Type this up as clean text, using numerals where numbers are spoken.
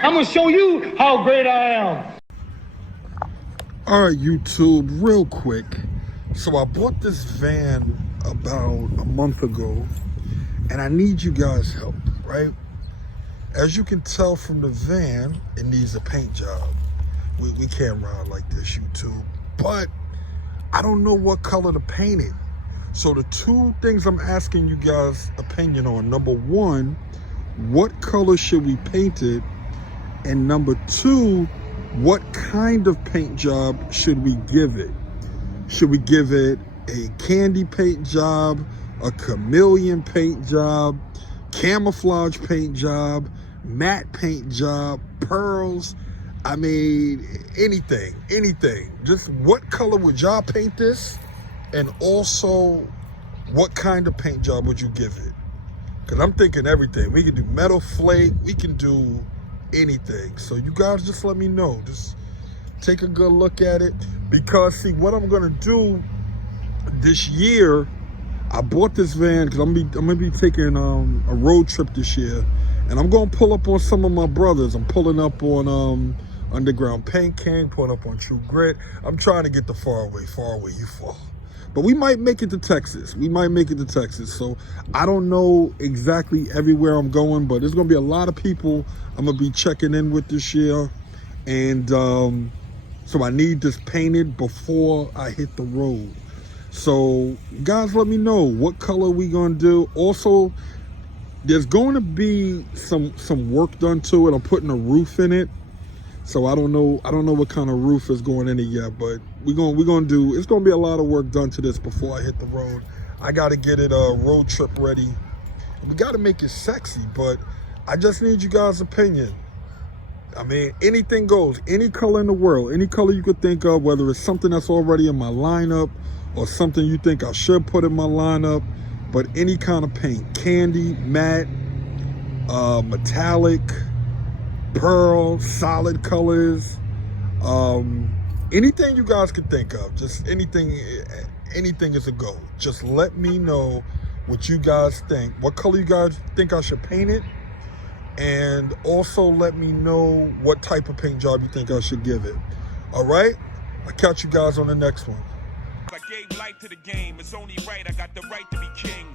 I'm gonna show you how great I am. All right, YouTube, real quick. So I bought this van about a month ago, and I need you guys' help, right? As you can tell from the van, it needs a paint job. We can't ride like this, YouTube. But I don't know what color to paint it. So the two things I'm asking you guys' opinion on: number one, what color should we paint it? And number two, what kind of paint job should we give it? Should we give it a candy paint job, a chameleon paint job, camouflage paint job, matte paint job, pearls? I mean, anything. Just what color would y'all paint this? And also, what kind of paint job would you give it? Because I'm thinking everything. We can do metal flake, we can do anything. So you guys just let me know. Just take a good look at it. Because see, what I'm gonna do this year, I bought this van because I'm gonna be taking a road trip this year, and I'm gonna pull up on some of my brothers. I'm pulling up on Underground Paint King, pulling up on True Grit. I'm trying to get the far away you fall. But we might make it to Texas. So I don't know exactly everywhere I'm going, but there's gonna be a lot of people I'm gonna be checking in with this year. And so I need this painted before I hit the road. So guys, let me know what color we gonna do. Also, there's going to be some work done to it. I'm putting a roof in it. So I don't know what kind of roof is going in it yet, but we're gonna do, it's gonna be a lot of work done to this before I hit the road. I gotta get it road trip ready. We gotta make it sexy, but I just need you guys' opinion. I mean, anything goes, any color in the world, any color you could think of, whether it's something that's already in my lineup or something you think I should put in my lineup, but any kind of paint, candy, matte, metallic, pearl, solid colors, anything you guys could think of, just anything is a go. Just let me know what you guys think, what color you guys think I should paint it, and also let me know what type of paint job you think I should give it. All right, I'll catch you guys on the next one. I gave life to the game, it's only right, I got the right to be king.